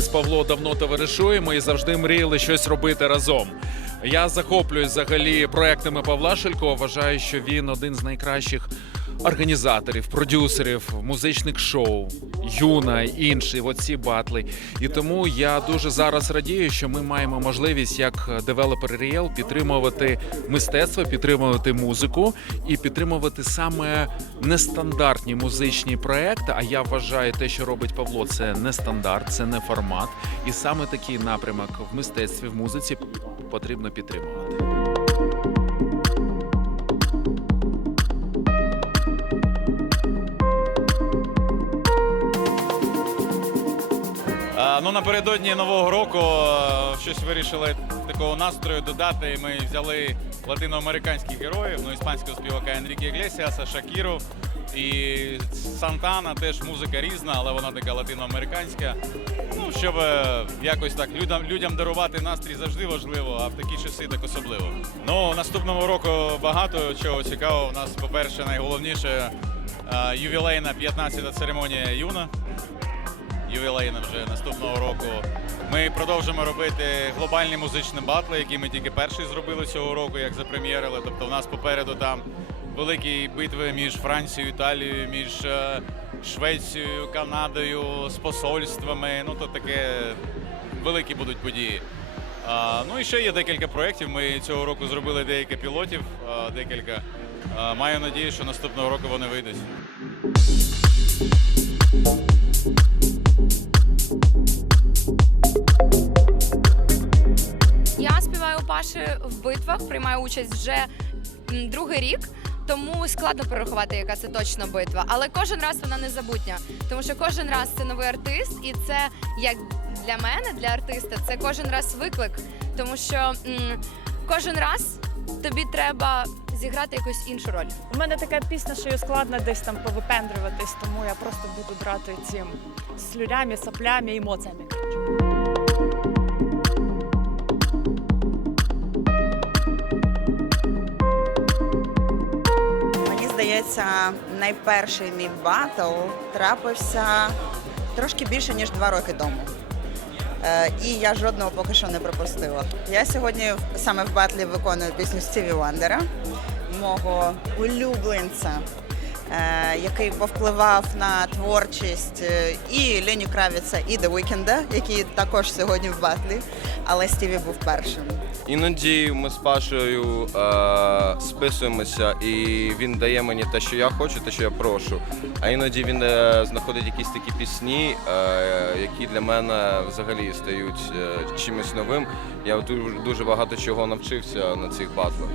З Павло давно товаришуємо і завжди мріяли щось робити разом. Я захоплююсь взагалі проектами Павла Шелько. Вважаю, що він один з найкращих організаторів, продюсерів, музичних шоу, юна, інші, оці батли. І тому я дуже зараз радію, що ми маємо можливість як девелопер Ріел підтримувати мистецтво, підтримувати музику і підтримувати саме нестандартні музичні проекти. А я вважаю, те, що робить Павло, це не стандарт, це не формат. І саме такий напрямок в мистецтві, в музиці потрібно підтримувати. Ну, напередодні нового року е, щось вирішили такого настрою додати. Ми взяли латиноамериканських героїв, ну, іспанського співака Енріке Іглесіаса, Шакіру і Сантана. Теж музика різна, але вона така латиноамериканська. Ну, щоб е, якось так людям, людям дарувати настрій завжди важливо, а в такі часи так особливо. Ну, наступного року багато чого цікавого. У нас, по-перше, найголовніше е, ювілейна 15-та церемонія юна ювілейна вже наступного року. Ми продовжимо робити глобальні музичні батли, які ми тільки перший зробили цього року, як запрем'єрили. Тобто, в нас попереду там великі битви між Францією, Італією, між е, Швецією, Канадою, з посольствами. Ну то таке великі будуть події. А, ну і ще є декілька проєктів. Ми цього року зробили деякі пілотів, а, декілька. А, маю надію, що наступного року вони вийдуть. Паші в битвах, приймаю участь вже другий рік. Тому складно перерахувати, яка це точно битва. Але кожен раз вона незабутня, тому що кожен раз це новий артист, і це як для мене, для артиста, це кожен раз виклик. Тому що м, кожен раз тобі треба зіграти якусь іншу роль. У мене така пісня, що її складно десь там повипендрюватись, тому я просто буду брати цим слюнями, соплями, емоціями. Мені здається, найперший мій батл трапився трошки більше ніж два роки тому. Е, і я жодного поки що не пропустила. Я сьогодні саме в батлі виконую пісню Стіві Вандера, мого улюбленця, який повпливав на творчість е, і Лені Кравіца, і The Weeknd, які також сьогодні в батлі, але Стіві був першим. Іноді ми з Пашею е, списуємося, і він дає мені те, що я хочу, те, що я прошу. А іноді він е, знаходить якісь такі пісні, е, які для мене взагалі стають е, чимось новим. Я дуже, дуже багато чого навчився на цих батлах.